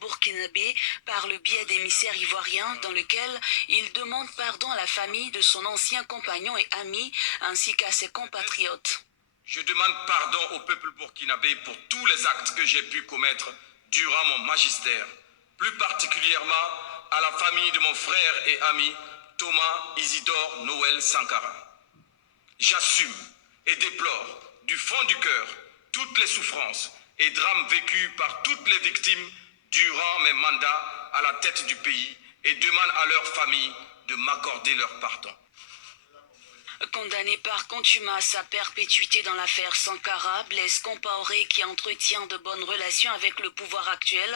burkinabé par le biais d'émissaires ivoiriens dans lequel il demande pardon à la famille de son ancien compagnon et ami ainsi qu'à ses compatriotes. Je demande pardon au peuple burkinabé pour tous les actes que j'ai pu commettre durant mon magistère, plus particulièrement à la famille de mon frère et ami Thomas Isidore Noël Sankara. J'assume et déplore du fond du cœur toutes les souffrances et drames vécus par toutes les victimes durant mes mandats à la tête du pays et demande à leurs familles de m'accorder leur pardon. Condamné par contumace à perpétuité dans l'affaire Sankara, Blaise Compaoré, qui entretient de bonnes relations avec le pouvoir actuel,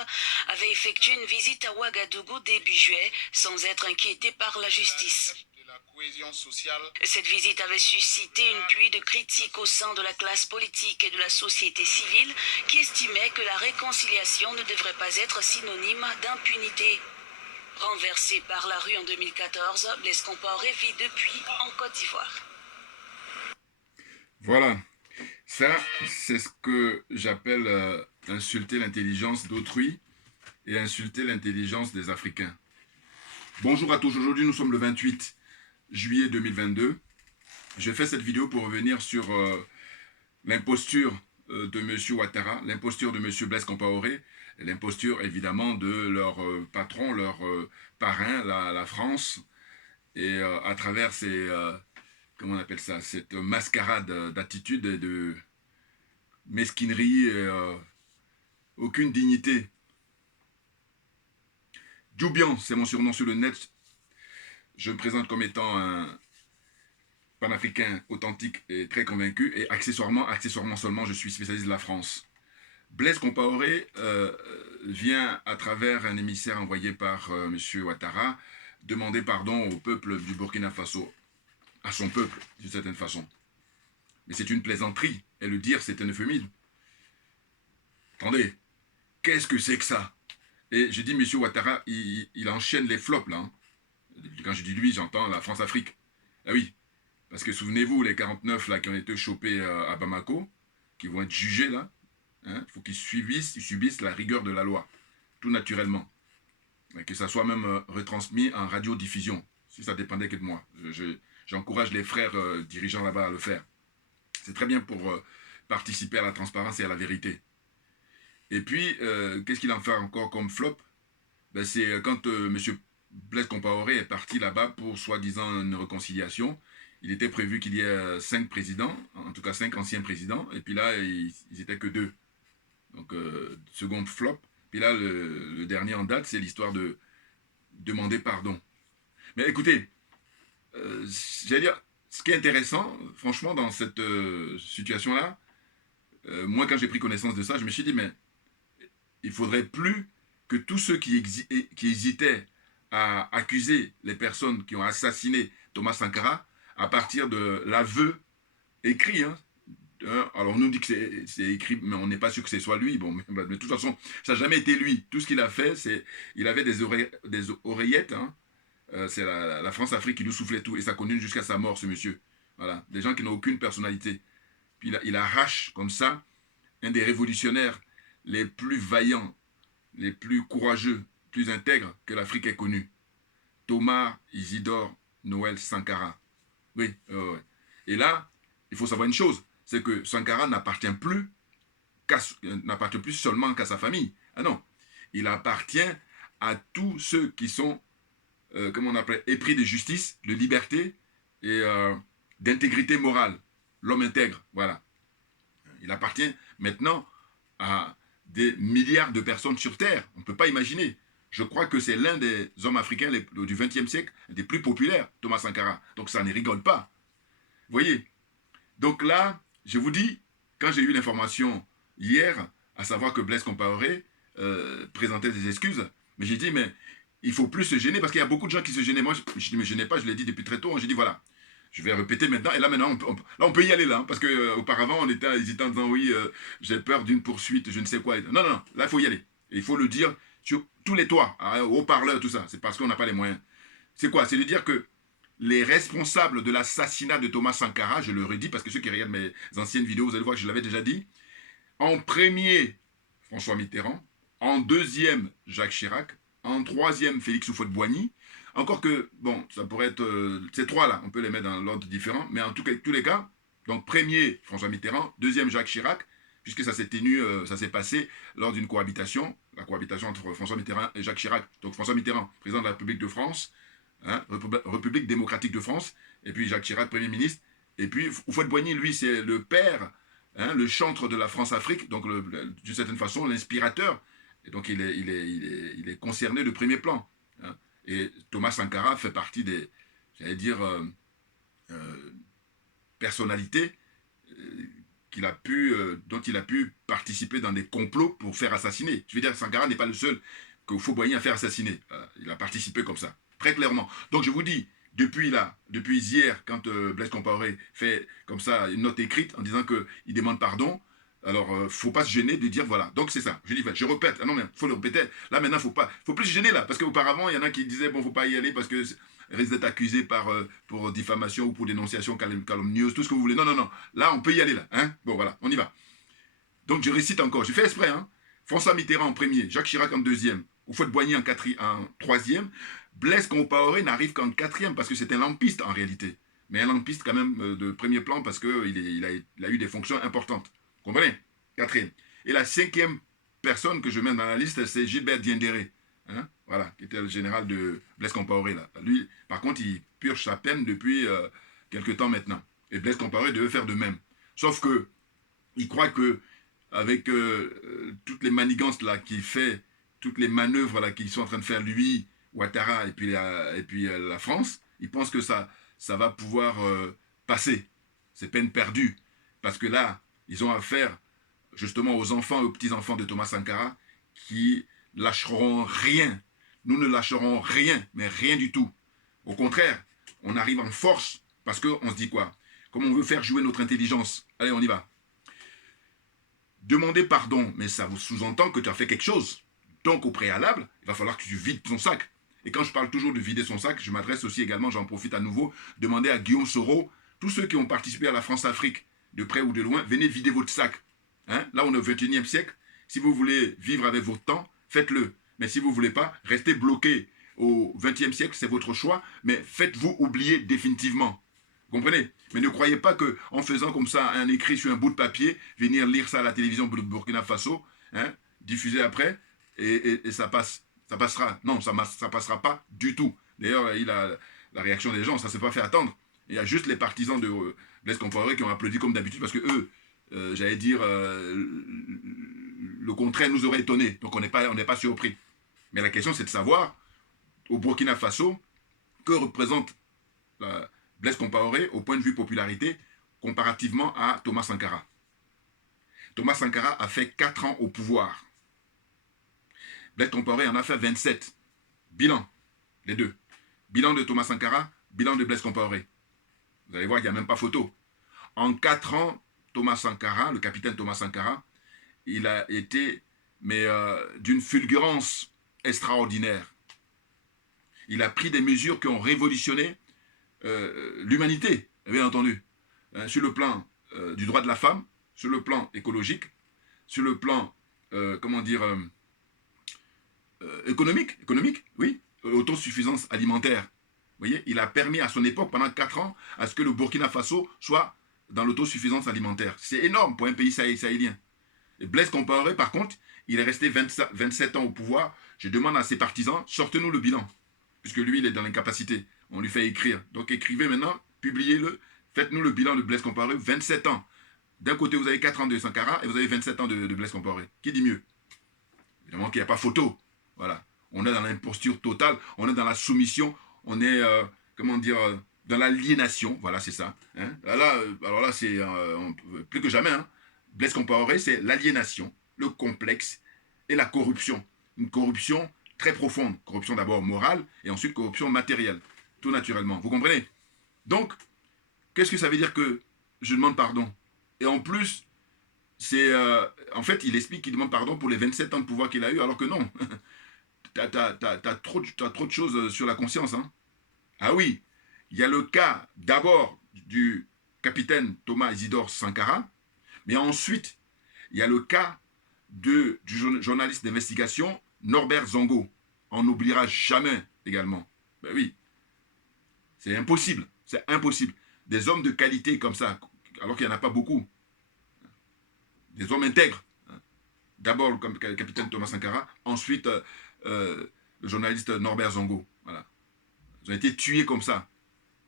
avait effectué une visite à Ouagadougou début juillet sans être inquiété par la justice. Cette visite avait suscité une pluie de critiques au sein de la classe politique et de la société civile qui estimait que la réconciliation ne devrait pas être synonyme d'impunité. Renversé par la rue en 2014, Blaise Compaoré vit depuis en Côte d'Ivoire. Voilà, ça c'est ce que j'appelle insulter l'intelligence d'autrui et insulter l'intelligence des Africains. Bonjour à tous, aujourd'hui nous sommes le 28 juillet 2022. Je fais cette vidéo pour revenir sur l'imposture de M. Ouattara, l'imposture de M. Blaise Compaoré, l'imposture évidemment de leur patron, leur parrain, la France, et à travers ces, comment on appelle ça, cette mascarade d'attitude et de mesquinerie et aucune dignité. Djoubian, c'est mon surnom sur le net. Je me présente comme étant un panafricain authentique et très convaincu, et accessoirement seulement, je suis spécialiste de la France. Blaise Compaoré vient, à travers un émissaire envoyé par M. Ouattara, demander pardon au peuple du Burkina Faso, à son peuple, d'une certaine façon. Mais c'est une plaisanterie, et le dire, c'est un euphémisme. Attendez, qu'est-ce que c'est que ça? Et j'ai dit, M. Ouattara, il enchaîne les flops, là. Hein. Quand je dis lui, j'entends la France-Afrique. Ah oui, parce que souvenez-vous, les 49 là, qui ont été chopés à Bamako, qui vont être jugés, là, il faut qu'ils subissent la rigueur de la loi, tout naturellement. Et que ça soit même retransmis en radiodiffusion, si ça dépendait que de moi. J'encourage les frères dirigeants là-bas à le faire. C'est très bien pour participer à la transparence et à la vérité. Et puis, qu'est-ce qu'il en fait encore comme flop? Ben, c'est quand M. Blaise Compaoré est parti là-bas pour soi-disant une réconciliation. Il était prévu qu'il y ait 5 présidents, en tout cas 5 anciens présidents, et puis là, ils n'étaient que 2. Donc, second flop. Puis là, le dernier en date, c'est l'histoire de demander pardon. Mais écoutez, j'allais dire, ce qui est intéressant, franchement, dans cette situation-là, moi, quand j'ai pris connaissance de ça, je me suis dit, mais il ne faudrait plus que tous ceux qui hésitaient à accuser les personnes qui ont assassiné Thomas Sankara à partir de l'aveu écrit, hein. Alors on nous dit que c'est écrit, mais on n'est pas sûr que ce soit lui. Bon, mais de toute façon, ça n'a jamais été lui. Tout ce qu'il a fait, c'est il avait des oreillettes. Hein. C'est la France-Afrique qui lui soufflait tout, et ça continue jusqu'à sa mort, ce monsieur. Voilà, des gens qui n'ont aucune personnalité. Puis il arrache comme ça un des révolutionnaires les plus vaillants, les plus courageux, plus intègres que l'Afrique ait connu. Thomas Isidore Noël Sankara. Oui, et là, il faut savoir une chose, c'est que Sankara n'appartient plus seulement qu'à sa famille. Ah non, il appartient à tous ceux qui sont, comment on appelle, épris de justice, de liberté et d'intégrité morale. L'homme intègre, voilà. Il appartient maintenant à des milliards de personnes sur Terre. On ne peut pas imaginer. Je crois que c'est l'un des hommes africains du XXe siècle, des plus populaires, Thomas Sankara. Donc ça ne rigole pas. Vous voyez? Donc là, je vous dis, quand j'ai eu l'information hier, à savoir que Blaise Compaoré présentait des excuses, mais j'ai dit, mais il ne faut plus se gêner, parce qu'il y a beaucoup de gens qui se gênaient. Moi, je ne me gênais pas, je l'ai dit depuis très tôt. Hein. J'ai dit, voilà, je vais répéter maintenant, et là maintenant, on peut y aller là, hein, parce qu'auparavant, on était hésitant en disant, oui, j'ai peur d'une poursuite, je ne sais quoi. Non, là, il faut y aller. Et il faut le dire sur tous les toits, haut-parleurs, tout ça. C'est parce qu'on n'a pas les moyens. C'est quoi? C'est de dire que les responsables de l'assassinat de Thomas Sankara, je le redis, parce que ceux qui regardent mes anciennes vidéos, vous allez voir que je l'avais déjà dit, en premier, François Mitterrand, En deuxième, Jacques Chirac. En troisième, Félix Houphouët-Boigny. Encore que, bon, ça pourrait être... ces trois-là, on peut les mettre dans l'ordre différent, mais en tous les cas, donc premier, François Mitterrand, deuxième, Jacques Chirac, puisque ça s'est passé lors d'une cohabitation, la cohabitation entre François Mitterrand et Jacques Chirac. Donc François Mitterrand, président de la République de France, hein, République démocratique de France, et puis Jacques Chirac, Premier ministre, et puis Houphouët-Boigny, lui, c'est le père, hein, le chantre de la France-Afrique, donc d'une certaine façon, l'inspirateur, et donc il est concerné de premier plan. Hein. Et Thomas Sankara fait partie des, j'allais dire, personnalités dont il a pu participer dans des complots pour faire assassiner. Je veux dire, Sankara n'est pas le seul que Houphouët-Boigny a fait assassiner. Il a participé comme ça, très clairement. Donc je vous dis, depuis hier, quand Blaise Compaoré fait comme ça une note écrite en disant qu'il demande pardon, alors faut pas se gêner de dire voilà. Donc c'est ça. Je répète. Ah non mais faut le répéter. Là maintenant faut plus se gêner là parce qu'auparavant il y en a qui disaient bon faut pas y aller parce que risque d'être accusé pour diffamation ou pour dénonciation calomnieuse, tout ce que vous voulez. Non non non. Là on peut y aller là. Hein bon voilà, on y va. Donc je récite encore. J'ai fait exprès. Hein. François Mitterrand en premier, Jacques Chirac en deuxième, Houphouët-Boigny en troisième. Blaise Compaoré n'arrive qu'en quatrième parce que c'est un lampiste en réalité. Mais un lampiste quand même de premier plan parce qu'il a eu des fonctions importantes. Vous comprenez? Quatrième. Et la cinquième personne que je mets dans la liste, c'est Gilbert Diendéré. Hein? Voilà, qui était le général de Blaise Compaoré. Là. Lui, par contre, il purge sa peine depuis quelque temps maintenant. Et Blaise Compaoré devait faire de même. Sauf que il croit que avec toutes les manigances là qu'il fait, toutes les manœuvres là qu'ils sont en train de faire lui, Ouattara et puis la France, il pense que ça va pouvoir passer. C'est peine perdue. Parce que là, ils ont affaire justement aux enfants et aux petits-enfants de Thomas Sankara qui lâcheront rien. Nous ne lâcherons rien, mais rien du tout. Au contraire, on arrive en force parce qu'on se dit quoi? Comme on veut faire jouer notre intelligence. Allez, on y va. Demander pardon, mais ça vous sous-entend que tu as fait quelque chose. Donc au préalable, il va falloir que tu vides ton sac. Et quand je parle toujours de vider son sac, je m'adresse aussi également, j'en profite à nouveau, demander à Guillaume Soro, tous ceux qui ont participé à la France-Afrique, de près ou de loin, venez vider votre sac. Hein? Là, on est au XXIe siècle. Si vous voulez vivre avec votre temps, faites-le. Mais si vous ne voulez pas, restez bloqué au XXe siècle, c'est votre choix, mais faites-vous oublier définitivement. Vous comprenez? Mais ne croyez pas qu'en faisant comme ça un écrit sur un bout de papier, venir lire ça à la télévision de Burkina Faso, hein, diffuser après, et ça passe. Ça passera. Non, ça ne passera pas du tout. D'ailleurs, la réaction des gens, ça ne s'est pas fait attendre. Il y a juste les partisans de Blaise Compaoré qui ont applaudi comme d'habitude parce que eux, j'allais dire, le contraire nous aurait étonné. Donc on n'est pas surpris. Mais la question, c'est de savoir, au Burkina Faso, que représente Blaise Compaoré au point de vue popularité comparativement à Thomas Sankara. Thomas Sankara a fait 4 ans au pouvoir. Blaise Compaoré en a fait 27. Bilan, les deux. Bilan de Thomas Sankara, bilan de Blaise Compaoré. Vous allez voir qu'il n'y a même pas photo. En 4 ans, Thomas Sankara, le capitaine Thomas Sankara, il a été d'une fulgurance extraordinaire. Il a pris des mesures qui ont révolutionné l'humanité, bien entendu. Sur le plan du droit de la femme, sur le plan écologique, sur le plan, économique, oui, autosuffisance alimentaire. Vous voyez, il a permis à son époque, pendant 4 ans, à ce que le Burkina Faso soit dans l'autosuffisance alimentaire. C'est énorme pour un pays sahélien. Et Blaise Compaoré, par contre, il est resté 27 ans au pouvoir. Je demande à ses partisans, sortez-nous le bilan. Puisque lui, il est dans l'incapacité. On lui fait écrire. Donc écrivez maintenant, publiez-le, faites-nous le bilan de Blaise Compaoré, 27 ans. D'un côté, vous avez 4 ans de Sankara et vous avez 27 ans de Blaise Compaoré. Qui dit mieux? Évidemment qu'il n'y a pas photo. Voilà. On est dans l'imposture totale, on est dans la soumission, on est, dans l'aliénation. Voilà, c'est ça. Hein? Alors là, c'est plus que jamais. Hein? Blaise Compaoré, c'est l'aliénation, le complexe et la corruption. Une corruption très profonde. Corruption d'abord morale et ensuite corruption matérielle. Tout naturellement. Vous comprenez? Donc, qu'est-ce que ça veut dire que je demande pardon? Et en plus, en fait, il explique qu'il demande pardon pour les 27 ans de pouvoir qu'il a eu, alors que non. T'as trop de choses sur la conscience. Hein? Ah oui, il y a le cas d'abord du capitaine Thomas Isidore Sankara, mais ensuite, il y a le cas du journaliste d'investigation Norbert Zongo. On n'oubliera jamais également. Ben oui, c'est impossible. C'est impossible. Des hommes de qualité comme ça, alors qu'il n'y en a pas beaucoup. Des hommes intègres. D'abord le capitaine Thomas Sankara, ensuite le journaliste Norbert Zongo. Voilà. Ils ont été tués comme ça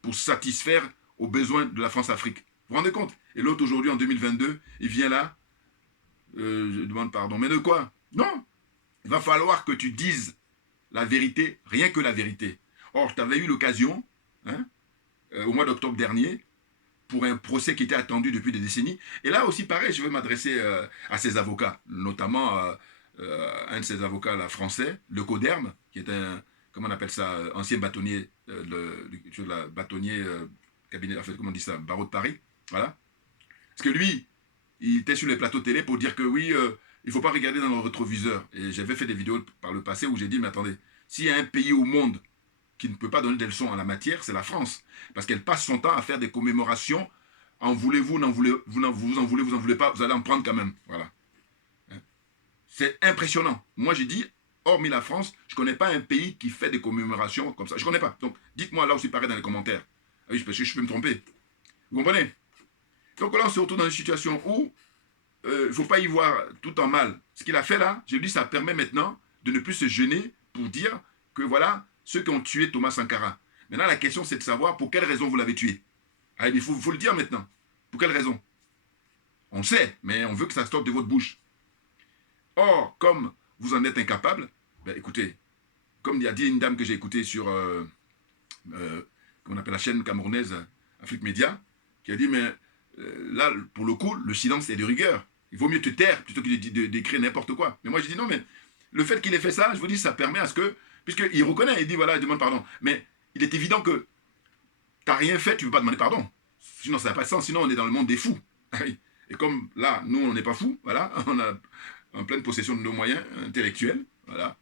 pour satisfaire aux besoins de la France-Afrique. Vous vous rendez compte? Et l'autre aujourd'hui, en 2022, il vient là, je demande pardon, mais de quoi? Non, il va falloir que tu dises la vérité, rien que la vérité. Or, tu avais eu l'occasion, hein, au mois d'octobre dernier, pour un procès qui était attendu depuis des décennies. Et là aussi, pareil, je vais m'adresser à ses avocats, notamment un de ses avocats là, français, le Coderme, qui est un, comment on appelle ça, ancien bâtonnier, bâtonnier, cabinet, en fait, comment on dit ça, barreau de Paris, voilà. Parce que lui, il était sur les plateaux télé pour dire que oui, il ne faut pas regarder dans le rétroviseur. Et j'avais fait des vidéos par le passé où j'ai dit, mais attendez, s'il y a un pays au monde qui ne peut pas donner des leçons en la matière, c'est la France. Parce qu'elle passe son temps à faire des commémorations. En voulez-vous, vous en voulez pas, vous allez en prendre quand même. Voilà. C'est impressionnant. Moi, j'ai dit, hormis la France, je ne connais pas un pays qui fait des commémorations comme ça. Je ne connais pas. Donc, dites-moi là aussi pareil dans les commentaires. Ah oui, parce que je peux me tromper. Vous comprenez? Donc là, on se retrouve dans une situation où il ne faut pas y voir tout en mal. Ce qu'il a fait là, je dis, ça permet maintenant de ne plus se gêner pour dire que voilà, ceux qui ont tué Thomas Sankara. Maintenant, la question, c'est de savoir pour quelle raison vous l'avez tué. Ah, il faut le dire maintenant. Pour quelle raison? On sait, mais on veut que ça sorte de votre bouche. Or, comme vous en êtes incapable, ben écoutez, comme il y a dit une dame que j'ai écoutée sur, comment on appelle la chaîne camerounaise Afrique Média, qui a dit, mais là, pour le coup, le silence est de rigueur. Il vaut mieux te taire plutôt que d'écrire n'importe quoi. Mais moi, je dis non, mais le fait qu'il ait fait ça, je vous dis, ça permet à ce que, puisqu'il reconnaît, il dit, voilà, il demande pardon. Mais il est évident que tu n'as rien fait, tu ne veux pas demander pardon. Sinon, ça n'a pas de sens. Sinon, on est dans le monde des fous. Et comme là, nous, on n'est pas fous, voilà, on a en pleine possession de nos moyens intellectuels, voilà.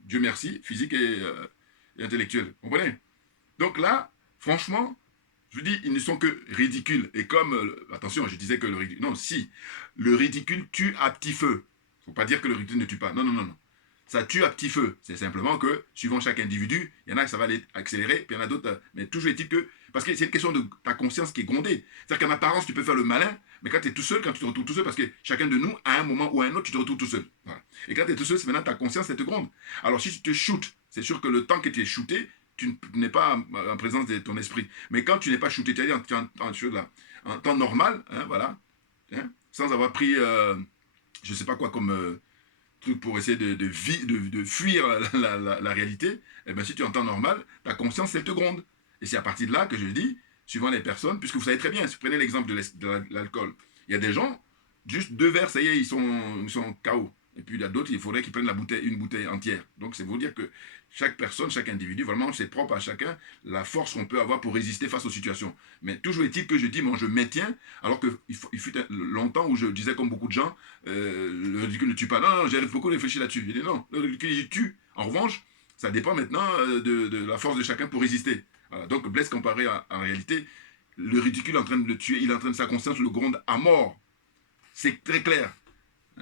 Dieu merci, physique et intellectuel. Vous comprenez? Donc là, franchement, je vous dis, ils ne sont que ridicules. Et comme, attention, je disais que le ridicule, non, si, le ridicule tue à petit feu. Il ne faut pas dire que le ridicule ne tue pas. Non, non, non, non. Ça tue à petit feu. C'est simplement que, suivant chaque individu, il y en a que ça va aller accélérer, puis il y en a d'autres, mais toujours est-il que, parce que c'est une question de ta conscience qui est grondée. C'est-à-dire qu'en apparence, tu peux faire le malin, mais quand tu es tout seul, quand tu te retrouves tout seul, parce que chacun de nous, à un moment ou à un autre, tu te retrouves tout seul. Voilà. Et quand tu es tout seul, c'est maintenant ta conscience, elle te gronde. Alors si tu te shootes, c'est sûr que le temps que tu es shooté, tu n'es pas en présence de ton esprit. Mais quand tu n'es pas shooté, tu es en temps normal, hein, voilà, hein, sans avoir pris, je ne sais pas quoi comme truc pour essayer de fuir la réalité, eh bien si tu es en temps normal, ta conscience, elle te gronde. Et c'est à partir de là que je dis, suivant les personnes, puisque vous savez très bien, si vous prenez l'exemple de l'alcool, il y a des gens, juste 2 verres, ça y est, ils sont KO. Et puis il y a d'autres, il faudrait qu'ils prennent une bouteille entière. Donc c'est vous dire que chaque personne, chaque individu, vraiment, c'est propre à chacun la force qu'on peut avoir pour résister face aux situations. Mais toujours est-il que je dis, moi je maintiens, alors qu'il fut longtemps où je disais comme beaucoup de gens, le ridicule ne tue pas. Non, non, j'ai beaucoup réfléchi là-dessus. Je dis non, le ridicule il tue. En revanche, ça dépend maintenant de la force de chacun pour résister. Voilà. Donc Blaise Compaoré, en réalité, le ridicule est en train de le tuer, il est en train de sa conscience le gronde à mort. C'est très clair.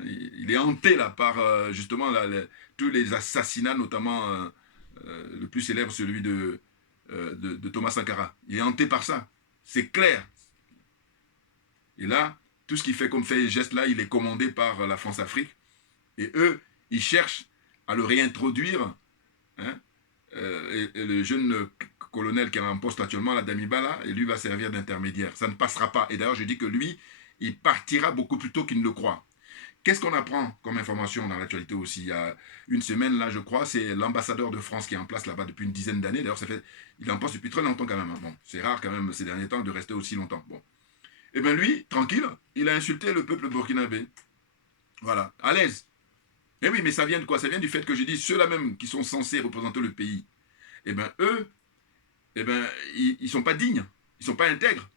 Il est hanté là par justement tous les assassinats, notamment le plus célèbre, celui de Thomas Sankara. Il est hanté par ça. C'est clair. Et là, tout ce qu'il fait comme fait et geste là, il est commandé par la France-Afrique. Et eux, ils cherchent à le réintroduire. Hein, et le jeune colonel qui est en poste actuellement, la Damiba, là, et lui va servir d'intermédiaire. Ça ne passera pas. Et d'ailleurs, je dis que lui, il partira beaucoup plus tôt qu'il ne le croit. Qu'est-ce qu'on apprend comme information dans l'actualité aussi? Il y a une semaine, là, je crois, c'est l'ambassadeur de France qui est en place là-bas depuis une dizaine d'années. D'ailleurs, il est en poste depuis très longtemps quand même. Hein. Bon, c'est rare quand même ces derniers temps de rester aussi longtemps. Bon. Et bien lui, tranquille, il a insulté le peuple burkinabé. Voilà, à l'aise. Et oui, mais ça vient de quoi? Ça vient du fait que j'ai dit, ceux-là même qui sont censés représenter le pays, eh bien eux, eh bien, ils ne sont pas dignes, ils ne sont pas intègres,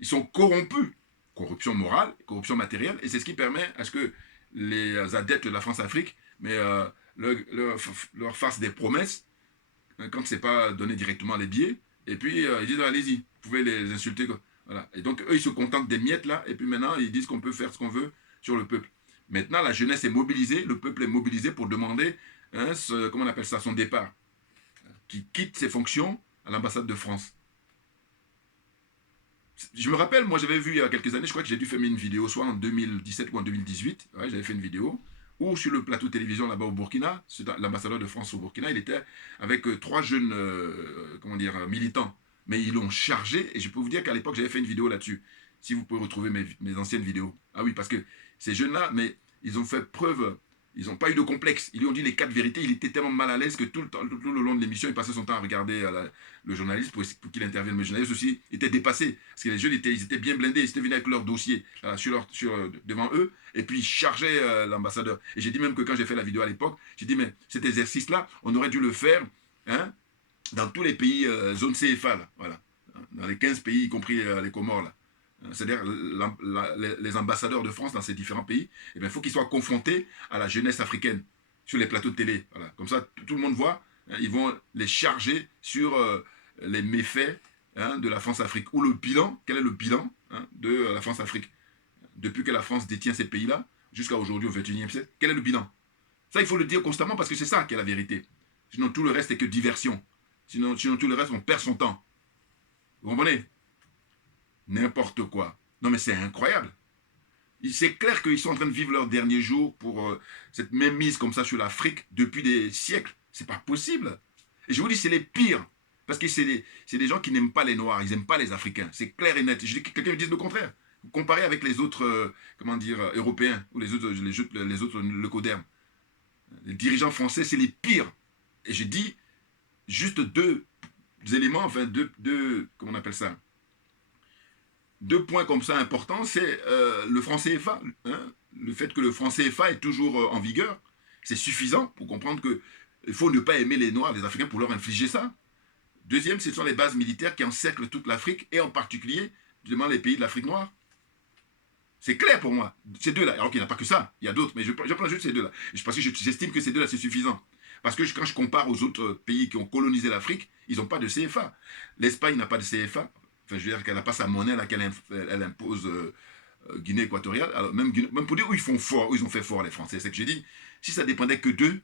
ils sont corrompus. Corruption morale, corruption matérielle, et c'est ce qui permet à ce que les adeptes de la France-Afrique leur fassent des promesses, hein, quand ce n'est pas donné directement les billets, et puis ils disent allez-y, vous pouvez les insulter. Voilà. Et donc eux, ils se contentent des miettes là, et puis maintenant, ils disent qu'on peut faire ce qu'on veut sur le peuple. Maintenant, la jeunesse est mobilisée, le peuple est mobilisé pour demander, hein, comment on appelle ça, son départ, qui quitte ses fonctions à l'ambassade de France. Je me rappelle, moi j'avais vu il y a quelques années, je crois que j'ai dû faire une vidéo, soit en 2017 ou en 2018, ouais, j'avais fait une vidéo, où sur le plateau de télévision là-bas au Burkina, l'ambassadeur de France au Burkina, il était avec trois jeunes, comment dire, militants. Mais ils l'ont chargé, et je peux vous dire qu'à l'époque j'avais fait une vidéo là-dessus. Si vous pouvez retrouver mes anciennes vidéos. Ah oui, parce que ces jeunes-là, mais ils ont fait preuve, ils n'ont pas eu de complexe. Ils lui ont dit les quatre vérités, il était tellement mal à l'aise que tout le long de l'émission, il passait son temps à regarder le journaliste pour qu'il intervienne. Mais le journaliste aussi était dépassé, parce que les jeunes ils étaient bien blindés, ils étaient venus avec leur dossier devant eux, et puis ils chargeaient l'ambassadeur. Et j'ai dit même que quand j'ai fait la vidéo à l'époque, j'ai dit mais cet exercice-là, on aurait dû le faire, hein, dans tous les pays zone CFA, là, voilà. Dans les 15 pays, y compris les Comores, là. C'est-à-dire les ambassadeurs de France dans ces différents pays, eh bien, il faut qu'ils soient confrontés à la jeunesse africaine sur les plateaux de télé. Voilà. Comme ça, tout le monde voit, hein, ils vont les charger sur les méfaits, hein, de la France-Afrique. Ou le bilan, quel est le bilan, hein, de la France-Afrique depuis que la France détient ces pays-là, jusqu'à aujourd'hui au XXIe siècle. Quel est le bilan? Ça, il faut le dire constamment parce que c'est ça qui est la vérité. Sinon, tout le reste est que diversion. Sinon tout le reste, on perd son temps. Vous comprenez? N'importe quoi. Non mais c'est incroyable. C'est clair qu'ils sont en train de vivre leurs derniers jours pour cette même mise comme ça sur l'Afrique depuis des siècles. C'est pas possible. Et je vous dis, c'est les pires. Parce que c'est des gens qui n'aiment pas les Noirs, ils n'aiment pas les Africains. C'est clair et net. Je dis que quelqu'un me dise le contraire. Comparé avec les autres, comment dire, Européens, ou les autres leucodermes. Les dirigeants français, c'est les pires. Et je dis juste deux éléments, enfin comment on appelle ça, deux points comme ça importants, c'est le franc CFA. Hein, le fait que le franc CFA est toujours en vigueur, c'est suffisant pour comprendre qu'il faut ne pas aimer les Noirs, les Africains, pour leur infliger ça. Deuxième, ce sont les bases militaires qui encerclent toute l'Afrique, et en particulier, justement, les pays de l'Afrique noire. C'est clair pour moi, ces deux-là. Alors qu'il n'y en a pas que ça, il y a d'autres, mais je prends juste ces deux-là. Parce que j'estime que ces deux-là, c'est suffisant. Parce que quand je compare aux autres pays qui ont colonisé l'Afrique, ils n'ont pas de CFA. L'Espagne n'a pas de CFA. Enfin, je veux dire qu'elle n'a pas sa monnaie là qu'elle impose Guinée équatoriale. Alors, même pour dire où ils font fort, où ils ont fait fort les Français, c'est que j'ai dit, si ça dépendait que d'eux,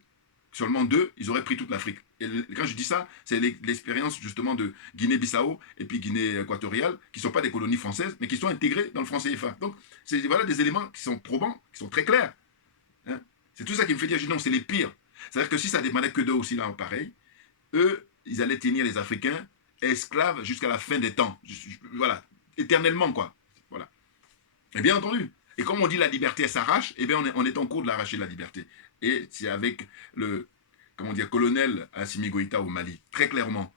seulement d'eux, ils auraient pris toute l'Afrique. Et quand je dis ça, c'est l'expérience justement de Guinée-Bissau et puis Guinée équatoriale, qui ne sont pas des colonies françaises, mais qui sont intégrées dans le franc CFA. Donc, voilà des éléments qui sont probants, qui sont très clairs. Hein, c'est tout ça qui me fait dire, non, c'est les pires. C'est-à-dire que si ça dépendait que d'eux aussi, là, pareil, eux, ils allaient tenir les Africains esclaves jusqu'à la fin des temps. Voilà, éternellement, quoi. Voilà. Et bien entendu. Et comme on dit la liberté, elle s'arrache, eh bien on est en cours de l'arracher, la liberté. Et c'est avec le, comment dire, colonel Assimi Goïta au Mali, très clairement.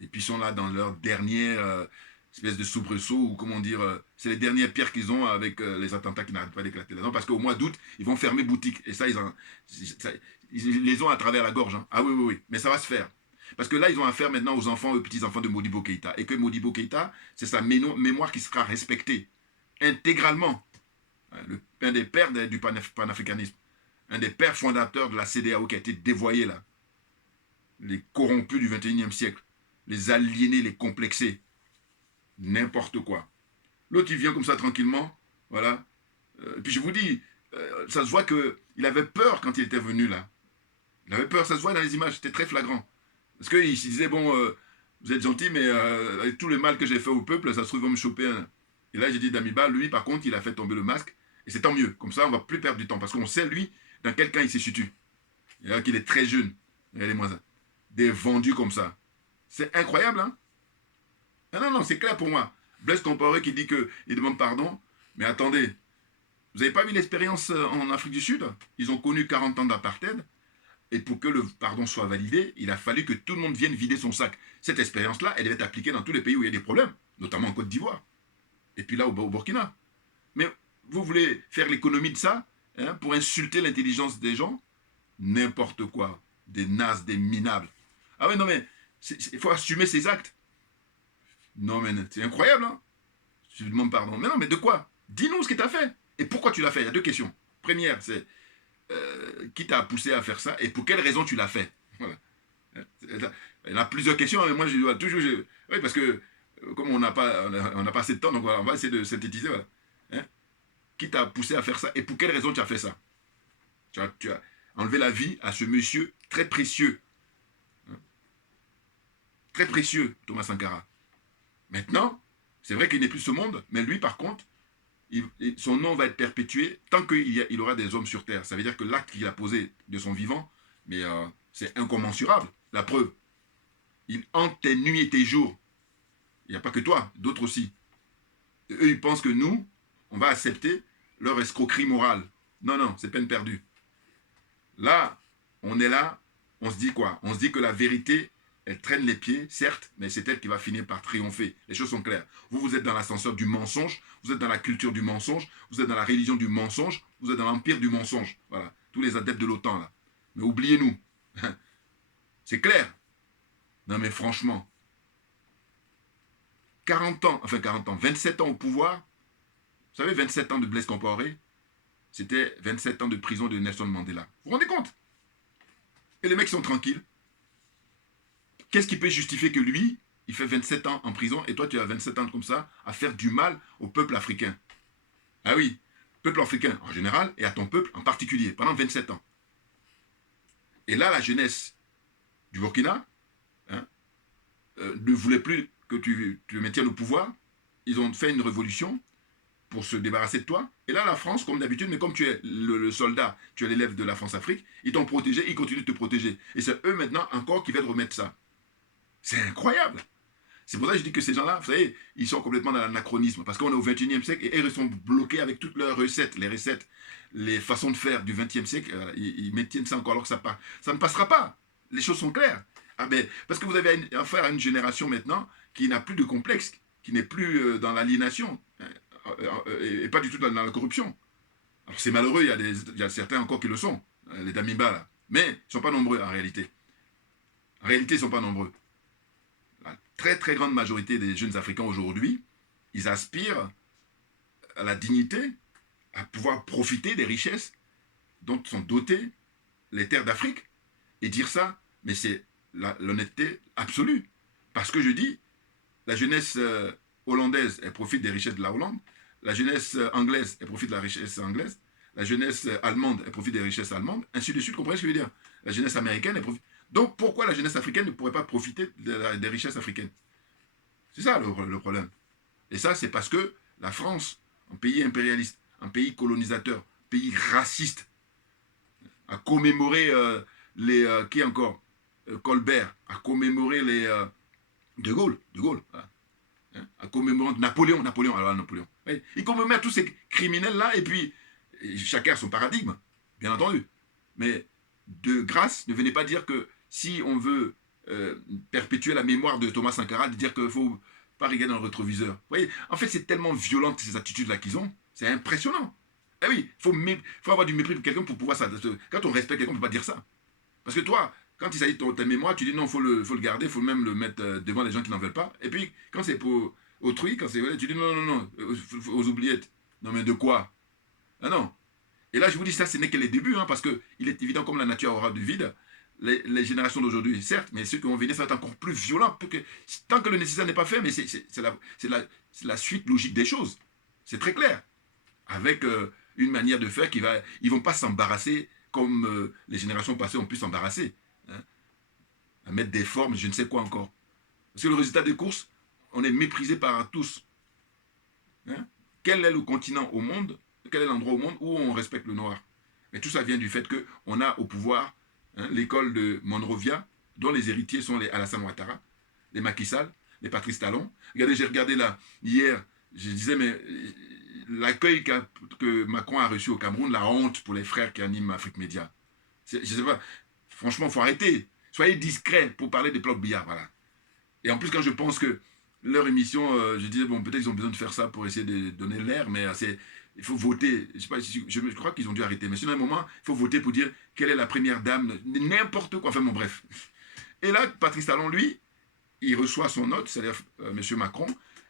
Et puis ils sont là dans leur dernière espèce de soubresaut, ou comment dire, c'est les dernières pierres qu'ils ont avec les attentats qui n'arrêtent pas d'éclater là-dedans, parce qu'au mois d'août, ils vont fermer boutique. Et ça, ils les ont à travers la gorge. Hein. Ah oui, oui, oui. Mais ça va se faire. Parce que là, ils ont affaire maintenant aux enfants, aux petits-enfants de Modibo Keïta. Et que Modibo Keïta, c'est sa mémoire qui sera respectée intégralement. Un des pères du panafricanisme. Un des pères fondateurs de la CEDEAO qui a été dévoyé là. Les corrompus du XXIe siècle. Les aliénés, les complexés. N'importe quoi. L'autre, il vient comme ça tranquillement. Voilà. Et puis je vous dis, ça se voit qu'il avait peur quand il était venu là. Il avait peur, ça se voit dans les images, c'était très flagrant. Parce qu'il se disait, bon, vous êtes gentil, mais avec tout le mal que j'ai fait au peuple, ça se trouve, ils vont me choper un. Et là, j'ai dit, Damiba, lui, par contre, il a fait tomber le masque. Et c'est tant mieux. Comme ça, on ne va plus perdre du temps. Parce qu'on sait, lui, dans quel camp il se situe. Et là, qu'il est très jeune. Regardez-moi ça. Des vendus comme ça. C'est incroyable, hein? Ah non, non, c'est clair pour moi. Blaise Compaoré qui dit qu'il demande pardon. Mais attendez, vous n'avez pas vu l'expérience en Afrique du Sud? Ils ont connu 40 ans d'apartheid. Et pour que le pardon soit validé, il a fallu que tout le monde vienne vider son sac. Cette expérience-là, elle devait être appliquée dans tous les pays où il y a des problèmes, notamment en Côte d'Ivoire. Et puis là, au Burkina. Mais vous voulez faire l'économie de ça, hein, pour insulter l'intelligence des gens? N'importe quoi. Des nazes, des minables. Ah ouais, non mais, il faut assumer ses actes. Non mais, c'est incroyable, hein. Je lui demande pardon. Mais non, mais de quoi? Dis-nous ce que tu as fait. Et pourquoi tu l'as fait? Il y a deux questions. Première, c'est... qui t'a poussé à faire ça et pour quelle raison tu l'as fait? Voilà. Il y a plusieurs questions, mais moi je dois toujours. Oui, parce que comme on n'a pas assez de temps, donc voilà, on va essayer de synthétiser. Voilà. Hein? qui t'a poussé à faire ça et pour quelle raison tu as fait ça. Tu as enlevé la vie à ce monsieur très précieux. Très précieux, Thomas Sankara. Maintenant, c'est vrai qu'il n'est plus ce monde, mais lui, par contre, son nom va être perpétué tant qu'il aura des hommes sur Terre. Ça veut dire que l'acte qu'il a posé de son vivant, mais c'est incommensurable. La preuve, il hante tes nuits et tes jours. Il n'y a pas que toi, d'autres aussi. Et eux, ils pensent que nous, on va accepter leur escroquerie morale. Non, non, c'est peine perdue. Là, on est là, on se dit quoi? On se dit que la vérité, elle traîne les pieds, certes, mais c'est elle qui va finir par triompher. Les choses sont claires. Vous, vous êtes dans l'ascenseur du mensonge, vous êtes dans la culture du mensonge, vous êtes dans la religion du mensonge, vous êtes dans l'empire du mensonge. Voilà, tous les adeptes de l'OTAN, là. Mais oubliez-nous. C'est clair. Non, mais franchement, 40 ans, 27 ans au pouvoir, vous savez, 27 ans de Blaise Compaoré, c'était 27 ans de prison de Nelson Mandela. Vous vous rendez compte? Et les mecs sont tranquilles. Qu'est-ce qui peut justifier que lui, il fait 27 ans en prison et toi, tu as 27 ans comme ça à faire du mal au peuple africain? Ah oui, peuple africain en général et à ton peuple en particulier, pendant 27 ans. Et là, la jeunesse du Burkina ne voulait plus que tu le maintiennes au pouvoir. Ils ont fait une révolution pour se débarrasser de toi. Et là, la France, comme d'habitude, mais comme tu es le soldat, tu es l'élève de la France-Afrique, ils t'ont protégé, ils continuent de te protéger. Et c'est eux maintenant encore qui viennent remettre ça. C'est incroyable. C'est pour ça que je dis que ces gens-là, vous savez, ils sont complètement dans l'anachronisme. Parce qu'on est au XXIe siècle et ils sont bloqués avec toutes leurs recettes, les façons de faire du XXe siècle. Ils maintiennent ça encore alors que ça ne passera pas. Les choses sont claires. Ah ben, parce que vous avez affaire à une génération maintenant qui n'a plus de complexe, qui n'est plus dans l'aliénation et pas du tout dans la corruption. Alors c'est malheureux, il y a certains encore qui le sont, les Damiba là. Mais ils ne sont pas nombreux en réalité. En réalité, ils ne sont pas nombreux. La très très grande majorité des jeunes Africains aujourd'hui, ils aspirent à la dignité, à pouvoir profiter des richesses dont sont dotées les terres d'Afrique. Et dire ça, mais c'est l'honnêteté absolue. Parce que je dis, la jeunesse hollandaise, elle profite des richesses de la Hollande. La jeunesse anglaise, elle profite de la richesse anglaise. La jeunesse allemande, elle profite des richesses allemandes. Ainsi de suite, vous comprenez ce que je veux dire? La jeunesse américaine, elle profite. Donc, pourquoi la jeunesse africaine ne pourrait pas profiter des richesses africaines? C'est ça le problème. Et ça, c'est parce que la France, un pays impérialiste, un pays colonisateur, un pays raciste, a commémoré qui encore Colbert, a commémoré De Gaulle, voilà. A commémoré Napoléon. Oui. Il commémore tous ces criminels-là, et puis chacun a son paradigme, bien entendu. Mais de grâce, ne venez pas dire que si on veut perpétuer la mémoire de Thomas Sankara, de dire qu'il ne faut pas regarder dans le rétroviseur. Vous voyez, en fait, c'est tellement violent ces attitudes-là qu'ils ont, c'est impressionnant. Eh oui, il faut avoir du mépris pour quelqu'un pour pouvoir ça. Quand on respecte quelqu'un, on ne peut pas dire ça. Parce que toi, quand il s'agit de ta mémoire, tu dis non, il faut le garder, il faut même le mettre devant les gens qui n'en veulent pas. Et puis, quand c'est pour autrui, quand c'est tu dis non, aux oubliettes. Non, mais de quoi? Ah non. Et là, je vous dis, ça, ce n'est que les débuts, hein, parce qu'il est évident, comme la nature aura du vide, les générations d'aujourd'hui, certes, mais ceux qui vont venir, ça va être encore plus violent. Tant que le nécessaire n'est pas fait, mais c'est la suite logique des choses. C'est très clair. Avec une manière de faire ils ne vont pas s'embarrasser comme les générations passées ont pu s'embarrasser. Hein, à mettre des formes, je ne sais quoi encore. Parce que le résultat des courses, on est méprisé par tous. Hein, quel est le continent au monde, quel est l'endroit au monde où on respecte le noir? Mais tout ça vient du fait qu'on a au pouvoir l'école de Monrovia, dont les héritiers sont les Alassane Ouattara, les Macky Sall, les Patrice Talon. Regardez, j'ai regardé là, hier, je disais, mais l'accueil que Macron a reçu au Cameroun, la honte pour les frères qui animent Afrique Média. Je ne sais pas, franchement, il faut arrêter. Soyez discrets pour parler des blocs billards, voilà. Et en plus, quand je pense que leur émission, je disais, bon, peut-être qu'ils ont besoin de faire ça pour essayer de donner l'air, mais il faut voter. Je sais pas, je crois qu'ils ont dû arrêter. Mais sinon, à un moment, il faut voter pour dire quelle est la première dame, n'importe quoi. Enfin, bon, bref. Et là, Patrice Talon, lui, il reçoit son hôte, c'est-à-dire M. Macron,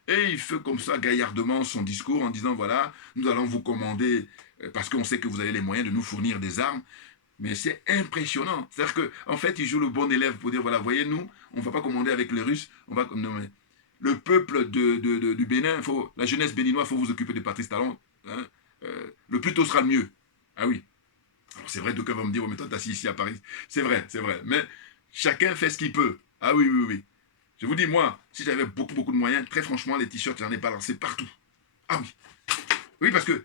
et il fait comme ça, gaillardement, son discours en disant, voilà, nous allons vous commander, parce qu'on sait que vous avez les moyens de nous fournir des armes. Mais c'est impressionnant. C'est-à-dire qu'en fait, il joue le bon élève pour dire, voilà, voyez, nous, on ne va pas commander avec les Russes, non, mais le peuple du Bénin, la jeunesse béninoise, il faut vous occuper de Patrice Talon. Hein, le plus tôt sera le mieux. Ah oui. Alors c'est vrai, d'aucuns vont me dire, oh, mais toi, t'es assis ici à Paris. C'est vrai, c'est vrai. Mais chacun fait ce qu'il peut. Ah oui, oui, oui. Je vous dis, moi, si j'avais beaucoup, beaucoup de moyens, très franchement, les t-shirts, j'en ai balancé partout. Ah oui. Oui, parce que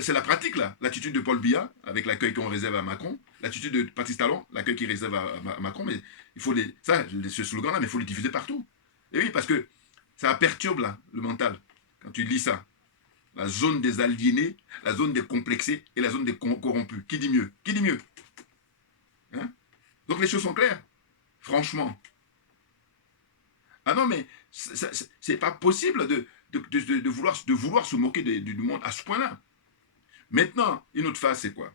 c'est la pratique, là. L'attitude de Paul Biya, avec l'accueil qu'on réserve à Macron. L'attitude de Patrice Talon, l'accueil qu'il réserve à Macron. Mais il faut ce slogan-là, mais il faut le diffuser partout. Et oui, parce que ça perturbe, là, le mental. Quand tu lis ça. La zone des aliénés, la zone des complexés et la zone des corrompus. Qui dit mieux? Qui dit mieux? Hein? Donc les choses sont claires. Franchement. Ah non, mais c'est pas possible de vouloir se moquer du monde à ce point-là. Maintenant, une autre phase, c'est quoi?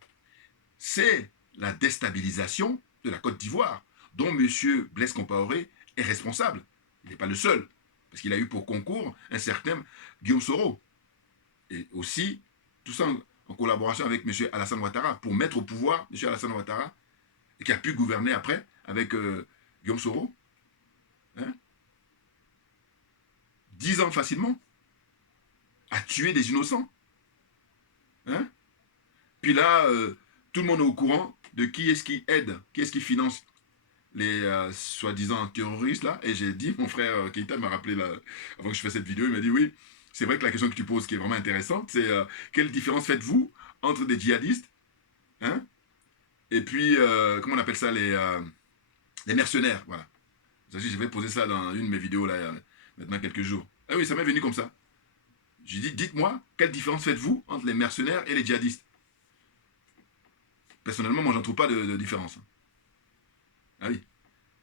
C'est la déstabilisation de la Côte d'Ivoire, dont M. Blaise Compaoré est responsable. Il n'est pas le seul, parce qu'il a eu pour concours un certain Guillaume Soro. Et aussi, tout ça en collaboration avec M. Alassane Ouattara, pour mettre au pouvoir M. Alassane Ouattara, et qui a pu gouverner après avec Guillaume Soro. Hein? 10 ans facilement, à tuer des innocents. Hein? Puis là, tout le monde est au courant de qui est-ce qui aide, qui est-ce qui finance les soi-disant terroristes là. Et j'ai dit, mon frère Keita m'a rappelé là, avant que je fasse cette vidéo, il m'a dit oui, c'est vrai que la question que tu poses qui est vraiment intéressante, c'est quelle différence faites-vous entre des djihadistes, hein, et puis, comment on appelle ça, les mercenaires, voilà. Je vais poser ça dans une de mes vidéos là, maintenant quelques jours. Ah oui, ça m'est venu comme ça. J'ai dit, dites-moi, quelle différence faites-vous entre les mercenaires et les djihadistes? Personnellement, moi, j'en trouve pas de différence. Ah oui.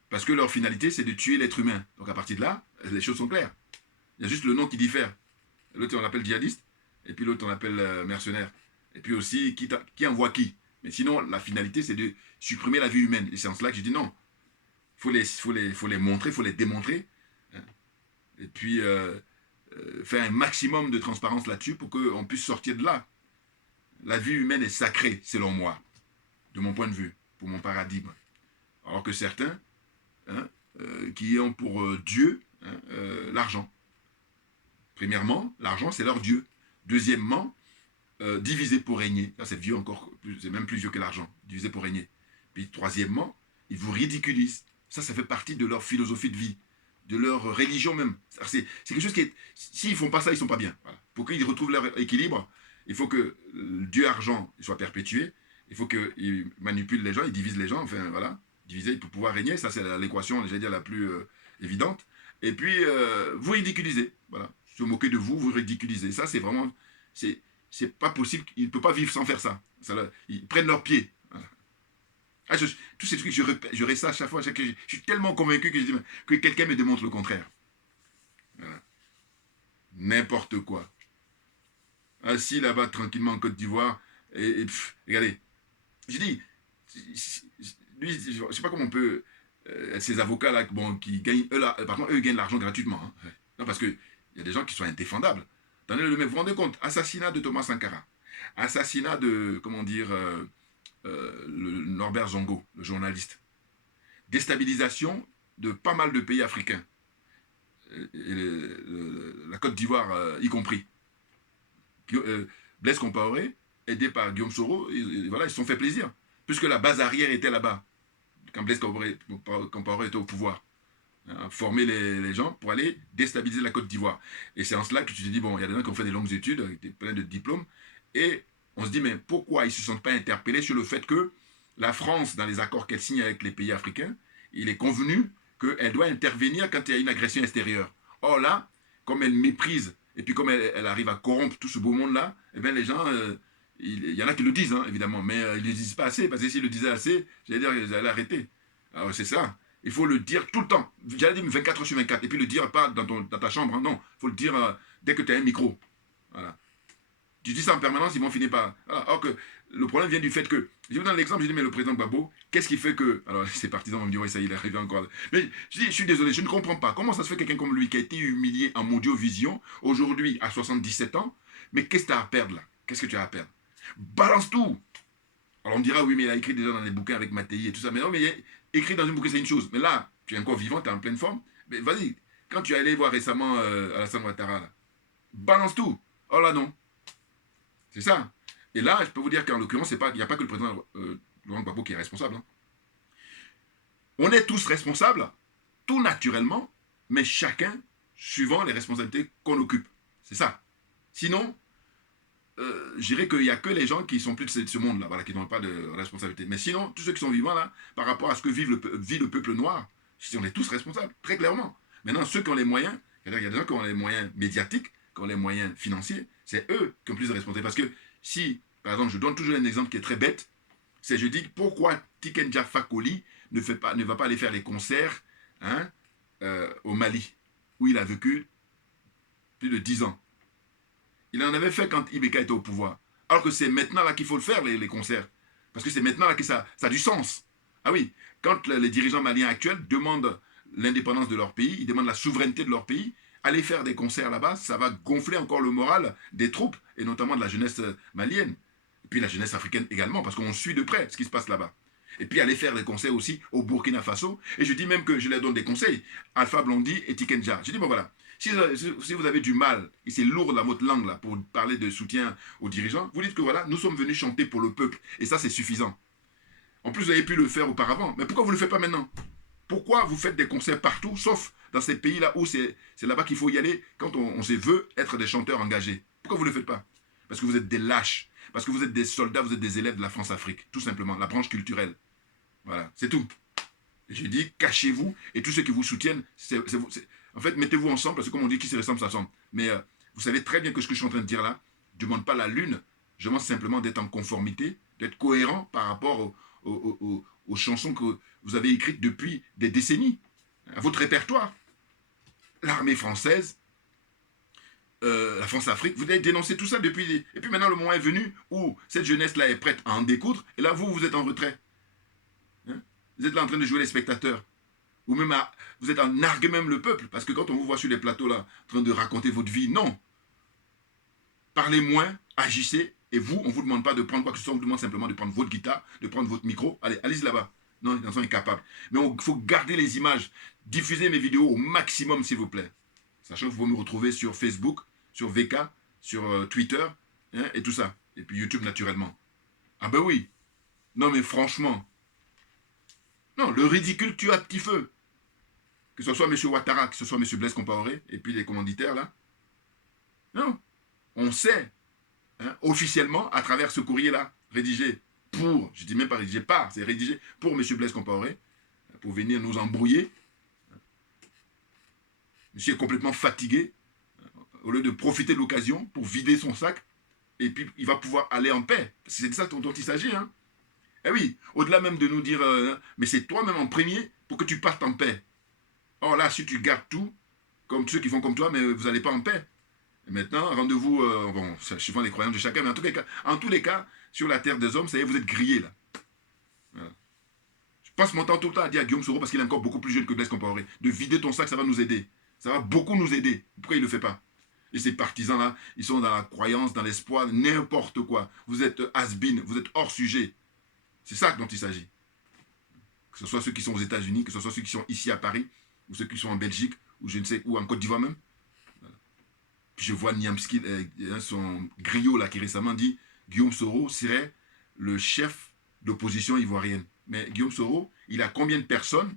Parce que leur finalité, c'est de tuer l'être humain. Donc à partir de là, les choses sont claires. Il y a juste le nom qui diffère. L'autre, on l'appelle djihadiste, et puis l'autre, on l'appelle mercenaire. Et puis aussi, qui envoie qui. Mais sinon, la finalité, c'est de supprimer la vie humaine. Et c'est en cela que je dis non. Il faut les montrer, il faut les démontrer. Hein. Et puis, faire un maximum de transparence là-dessus pour qu'on puisse sortir de là. La vie humaine est sacrée, selon moi, de mon point de vue, pour mon paradigme. Alors que certains, hein, qui ont pour Dieu, hein, l'argent. Premièrement, l'argent, c'est leur Dieu. Deuxièmement, diviser pour régner. Ça, c'est vieux encore, c'est même plus vieux que l'argent. Diviser pour régner. Puis troisièmement, ils vous ridiculisent. Ça fait partie de leur philosophie de vie, de leur religion même. C'est quelque chose qui est... S'ils ne font pas ça, ils ne sont pas bien. Voilà. Pour qu'ils retrouvent leur équilibre, il faut que le Dieu argent soit perpétué. Il faut qu'ils manipulent les gens, ils divisent les gens. Enfin, voilà. Diviser pour pouvoir régner, ça c'est l'équation, j'allais dire, la plus évidente. Et puis, vous ridiculisez. Voilà. Se moquer de vous, vous ridiculisez. Ça, c'est vraiment... C'est pas possible. Ils ne peuvent pas vivre sans faire ça. Ils prennent leurs pieds. Voilà. Ah, tous ces trucs, je reste ça à chaque fois. Je suis tellement convaincu que quelqu'un me démontre le contraire. Voilà. N'importe quoi. Assis là-bas, tranquillement, en Côte d'Ivoire. Regardez. Je dis... Lui, je ne sais pas comment on peut... ces avocats-là, bon, qui gagnent... Par contre, eux, ils gagnent l'argent gratuitement. Hein. Non, parce qu'il y a des gens qui sont indéfendables. Vous vous rendez compte, assassinat de Thomas Sankara, assassinat de, comment dire, le Norbert Zongo, le journaliste, déstabilisation de pas mal de pays africains, la Côte d'Ivoire y compris. Blaise Compaoré, aidé par Guillaume Soro, voilà, ils se sont fait plaisir, puisque la base arrière était là-bas, quand Blaise Compaoré était au pouvoir. Former les gens pour aller déstabiliser la Côte d'Ivoire. Et c'est en cela que tu te dis, bon, il y a des gens qui ont fait des longues études, avec plein de diplômes, et on se dit, mais pourquoi ils ne se sentent pas interpellés sur le fait que la France, dans les accords qu'elle signe avec les pays africains, il est convenu qu'elle doit intervenir quand il y a une agression extérieure. Or là, comme elle méprise, et puis comme elle arrive à corrompre tout ce beau monde-là, eh bien les gens, il y en a qui le disent, hein, évidemment, mais ils ne le disent pas assez, parce que s'ils le disaient assez, j'allais dire qu'ils allaient arrêter. Alors c'est ça. Il faut le dire tout le temps. J'allais dire 24 heures sur 24. Et puis le dire pas dans ta chambre. Hein, non, il faut le dire dès que tu as un micro. Voilà. Tu dis ça en permanence, ils vont finir par... Voilà. Alors que le problème vient du fait que... Je vous donne l'exemple, je dis, mais le président Gbagbo, qu'est-ce qui fait que... Alors, ces partisans vont me dire, oui, ça, il est arrivé encore. Mais je dis, je suis désolé, je ne comprends pas. Comment ça se fait quelqu'un comme lui qui a été humilié en Mondiovision, aujourd'hui à 77 ans, mais qu'est-ce que tu as à perdre là? Qu'est-ce que tu as à perdre? Balance tout. Alors on me dira, oui, mais il a écrit déjà dans les bouquins avec Mattei et tout ça. Mais non, mais écrit dans une bouquin, c'est une chose. Mais là, tu es encore vivant, tu es en pleine forme. Mais vas-y, quand tu es allé voir récemment Alassane Ouattara, là, balance tout. Oh là non. C'est ça. Et là, je peux vous dire qu'en l'occurrence, il n'y a pas que le président Laurent Gbagbo qui est responsable. Hein. On est tous responsables, tout naturellement, mais chacun suivant les responsabilités qu'on occupe. C'est ça. Sinon, je dirais qu'il n'y a que les gens qui sont plus de ce monde-là, voilà, qui n'ont pas de responsabilité. Mais sinon, tous ceux qui sont vivants là, par rapport à ce que vit le peuple noir, on est tous responsables, très clairement. Maintenant, ceux qui ont les moyens, c'est-à-dire qu'il y a des gens qui ont les moyens médiatiques, qui ont les moyens financiers, c'est eux qui ont plus de responsabilité. Parce que si, par exemple, je donne toujours un exemple qui est très bête, c'est je dis pourquoi Tiken Jah Fakoly ne va pas aller faire les concerts hein, au Mali, où il a vécu plus de 10 ans. Il en avait fait quand Ibeka était au pouvoir. Alors que c'est maintenant là qu'il faut le faire, les concerts. Parce que c'est maintenant là que ça a du sens. Ah oui, quand les dirigeants maliens actuels demandent l'indépendance de leur pays, ils demandent la souveraineté de leur pays, aller faire des concerts là-bas, ça va gonfler encore le moral des troupes, et notamment de la jeunesse malienne. Et puis la jeunesse africaine également, parce qu'on suit de près ce qui se passe là-bas. Et puis aller faire des concerts aussi au Burkina Faso. Et je dis même que je leur donne des conseils. Alpha Blondy et Tiken Jah. Je dis, bon voilà, si vous avez du mal, et c'est lourd dans votre langue là, pour parler de soutien aux dirigeants, vous dites que voilà, nous sommes venus chanter pour le peuple. Et ça, c'est suffisant. En plus, vous avez pu le faire auparavant. Mais pourquoi vous ne le faites pas maintenant? Pourquoi vous faites des concerts partout, sauf dans ces pays-là où c'est là-bas qu'il faut y aller quand on se veut être des chanteurs engagés? Pourquoi vous ne le faites pas? Parce que vous êtes des lâches. Parce que vous êtes des soldats, vous êtes des élèves de la France-Afrique. Tout simplement, la branche culturelle. Voilà, c'est tout. J'ai dit, cachez-vous, et tous ceux qui vous soutiennent, en fait, mettez-vous ensemble, parce que comme on dit, qui se ressemble, s'assemble. Mais vous savez très bien que ce que je suis en train de dire là, je ne demande pas la lune, je demande simplement d'être en conformité, d'être cohérent par rapport aux chansons que vous avez écrites depuis des décennies, à votre répertoire. L'armée française, la France-Afrique, vous avez dénoncé tout ça depuis... Et puis maintenant, le moment est venu où cette jeunesse-là est prête à en découdre, et là, vous êtes en retrait. Hein? Vous êtes là en train de jouer les spectateurs. Ou même, vous êtes en narguer même le peuple, parce que quand on vous voit sur les plateaux là, en train de raconter votre vie, non. Parlez moins, agissez, et vous, on ne vous demande pas de prendre quoi que ce soit, on vous demande simplement de prendre votre guitare, de prendre votre micro, allez, allez-y là-bas. Non, ils en sont incapables. Mais il faut garder les images, diffuser mes vidéos au maximum, s'il vous plaît. Sachant que vous pouvez me retrouver sur Facebook, sur VK, sur Twitter, hein, et tout ça. Et puis YouTube, naturellement. Ah ben oui. Non, mais franchement. Non, le ridicule tue à petit feu. Que ce soit M. Ouattara, que ce soit M. Blaise Compaoré, et puis les commanditaires, là. Non. On sait, hein, officiellement, à travers ce courrier-là, rédigé pour, je ne dis même pas rédigé par, c'est rédigé pour M. Blaise Compaoré, pour venir nous embrouiller. Monsieur est complètement fatigué, au lieu de profiter de l'occasion pour vider son sac, et puis il va pouvoir aller en paix. C'est de ça dont il s'agit, hein. Eh oui, au-delà même de nous dire, mais c'est toi-même en premier pour que tu partes en paix. Or là, si tu gardes tout, comme ceux qui font comme toi, mais vous n'allez pas en paix. Et maintenant, rendez-vous, bon, suivant les croyances de chacun, mais en tous les cas, sur la terre des hommes, ça y est, vous êtes grillés là. Voilà. Je passe mon temps tout le temps à dire à Guillaume Soro, parce qu'il est encore beaucoup plus jeune que Blaise Compaoré, de vider ton sac, ça va nous aider. Ça va beaucoup nous aider. Pourquoi il ne le fait pas? Et ces partisans-là, ils sont dans la croyance, dans l'espoir, n'importe quoi. Vous êtes has-been, vous êtes hors sujet. C'est ça dont il s'agit. Que ce soit ceux qui sont aux États-Unis, que ce soit ceux qui sont ici à Paris, ou ceux qui sont en Belgique, ou je ne sais, ou en Côte d'Ivoire même. Voilà. Puis je vois Niamski, son griot là, qui récemment dit Guillaume Soro serait le chef d'opposition ivoirienne. Mais Guillaume Soro, il a combien de personnes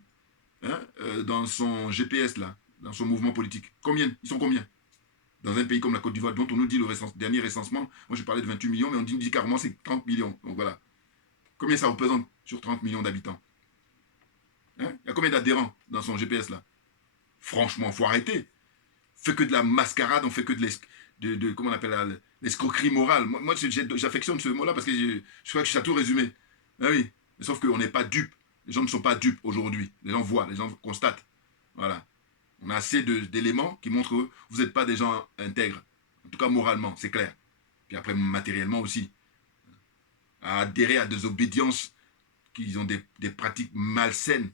hein, dans son GPS là, dans son mouvement politique? Combien? Ils sont combien? Dans un pays comme la Côte d'Ivoire, dont on nous dit le dernier recensement, moi je parlais de 28 millions, mais on dit carrément c'est 30 millions. Donc voilà. Combien ça représente sur 30 millions d'habitants? Hein? Il y a combien d'adhérents dans son GPS là? Franchement, il faut arrêter. Fait que de la mascarade, on fait que de comment on appelle l'escroquerie morale. Moi j'affectionne ce mot-là parce que je crois que ça a tout résumé. Ah oui, mais sauf qu'on n'est pas dupes. Les gens ne sont pas dupes aujourd'hui. Les gens voient, les gens constatent. Voilà. On a assez d'éléments qui montrent que vous n'êtes pas des gens intègres. En tout cas, moralement, c'est clair. Puis après, matériellement aussi. À adhérer à des obédiences qui ont des pratiques malsaines,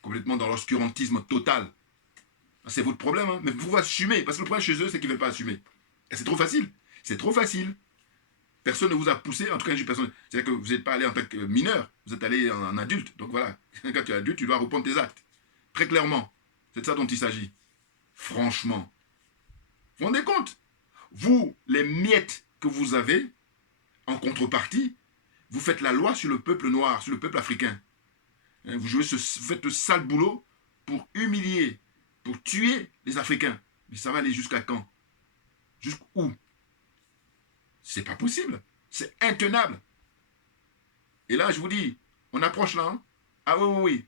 complètement dans l'obscurantisme total. C'est votre problème, hein? Mais vous pouvez assumer, parce que le problème chez eux, c'est qu'ils ne veulent pas assumer. Et c'est trop facile. C'est trop facile. Personne ne vous a poussé, en tout cas, personne. C'est-à-dire que vous n'êtes pas allé en tant que mineur, vous êtes allé en adulte. Donc voilà, quand tu es adulte, tu dois répondre tes actes. Très clairement. C'est de ça dont il s'agit. Franchement. Vous vous rendez compte? Vous, les miettes que vous avez, en contrepartie, vous faites la loi sur le peuple noir, sur le peuple africain. Vous faites le sale boulot pour humilier, pour tuer les Africains. Mais ça va aller jusqu'à quand? Jusqu'où? C'est pas possible. C'est intenable. Et là, je vous dis, on approche là. Hein? Ah oui, oui, oui.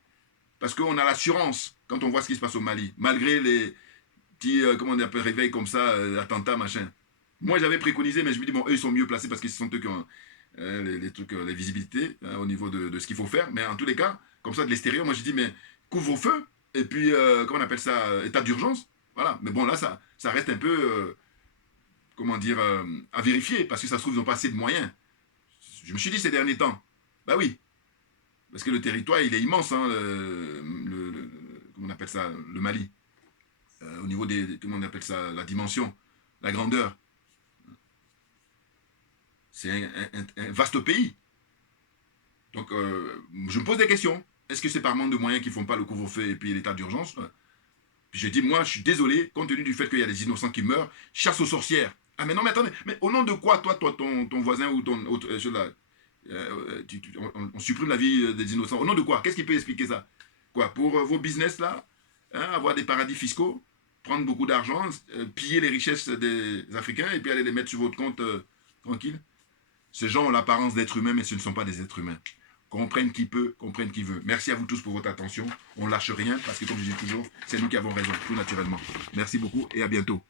Parce qu'on a l'assurance quand on voit ce qui se passe au Mali. Malgré les petits, comment on appelle, réveils comme ça, attentats, machin. Moi, j'avais préconisé, mais je me dis, bon, eux, ils sont mieux placés parce qu'ils sont eux qui ont les trucs, les visibilités au niveau de ce qu'il faut faire. Mais en tous les cas, comme ça, de l'extérieur, moi, je dis, mais couvre-feu. Et puis, comment on appelle ça, état d'urgence. Voilà. Mais bon, là, ça reste un peu, comment dire, à vérifier. Parce que ça se trouve, ils n'ont pas assez de moyens. Je me suis dit ces derniers temps, bah oui. Parce que le territoire, il est immense, hein, comment on appelle ça, le Mali. Au niveau des, comment on appelle ça, la dimension, la grandeur. C'est un vaste pays. Donc, je me pose des questions. Est-ce que c'est par manque de moyens qu'ils ne font pas le couvre-feu et puis l'état d'urgence? Puis j'ai dit, moi, je suis désolé, compte tenu du fait qu'il y a des innocents qui meurent, chasse aux sorcières. Ah, mais non, mais attendez, mais au nom de quoi, toi ton voisin ou ton autre, on supprime la vie des innocents. Au nom de quoi? Qu'est-ce qui peut expliquer ça? Quoi? Pour vos business, là, hein, avoir des paradis fiscaux, prendre beaucoup d'argent, piller les richesses des Africains et puis aller les mettre sur votre compte tranquille? Ces gens ont l'apparence d'êtres humains, mais ce ne sont pas des êtres humains. Comprenne qui peut, comprenne qui veut. Merci à vous tous pour votre attention. On ne lâche rien parce que, comme je dis toujours, c'est nous qui avons raison, tout naturellement. Merci beaucoup et à bientôt.